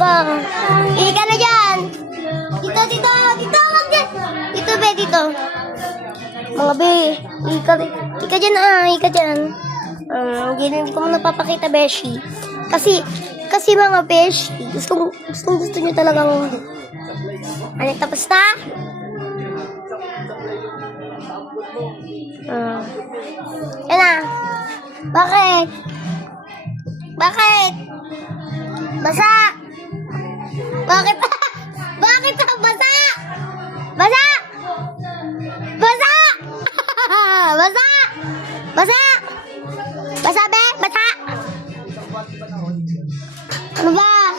talaga. Ika na dyan. Dito, dito. Dito, wag dyan. Dito, be, dito. Mga be. Ika dyan ika dyan. Hindi ko mo napapakita, beshi. Kasi mga beshi, gusto nyo talagang, ano, tapos na? Yan na. Bakit? Bakit? Basa! Bakit? Bakit ka basa? Basa! Basa! Basa! Basa! Basa, be? Basa! Ano ba?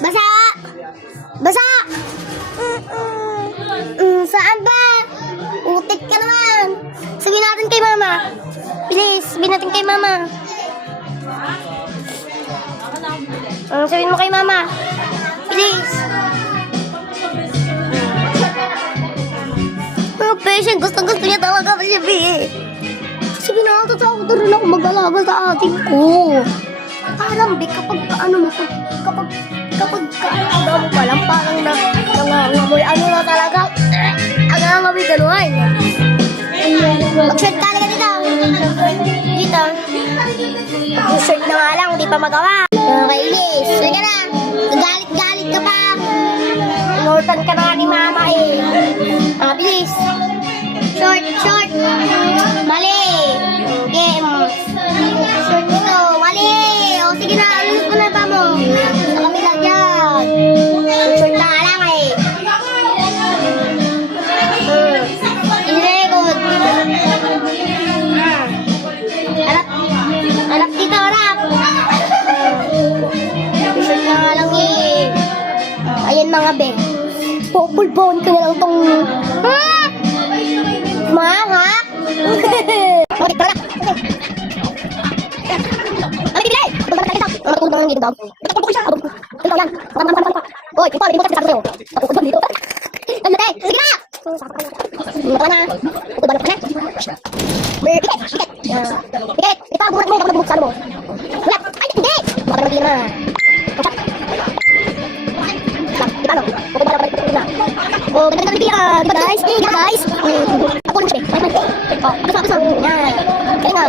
Basa! Basa! Saan ba? Utik ka naman. Sabihin natin kay mama. Please, sabihin natin kay mama. Sabihin mo kay mama. Please. Patient, gusto niya talaga kasi eh. Sige na, tatawa rin ako mag-alaga sa ating ko. Parang be, kapag kaalaga mo pa lang, parang nangangamoy, ano na talaga, nangangamoy ganuhan. Mag-shirt talaga dito. Dito. Yung shirt na nga lang, di pa magawa. Nakakainis. Sige na. Galit ka pa. Inortan ka na ni mama eh. Bilis. Short. Mali. Game. Short dito. Mali. O sige na, alis mo na ba mo? Sa kabila dyan. Short na nga lang eh. Inlegod. Harap dito, harap. Short na nga lang eh. Ayan mga be. Populbon ko na lang tong... Mga? Bakit ka na? Ano bibili? Ano matulog mga dito daw? Ito ko siya. Ito yan. Oy, ito mo kasi sabi sa'yo. Ako dito. Ano te? Sige na! Ito na. Ito ba na? Pikit. Ito buhat mo. Kapag nabuksan mo. Wala. Ay, hindi! Baka naman na. Paano? Ako ba balik na? Oh, ganda ng guys. Ako lang siya. Oh, basta. Yan. Kaya nga.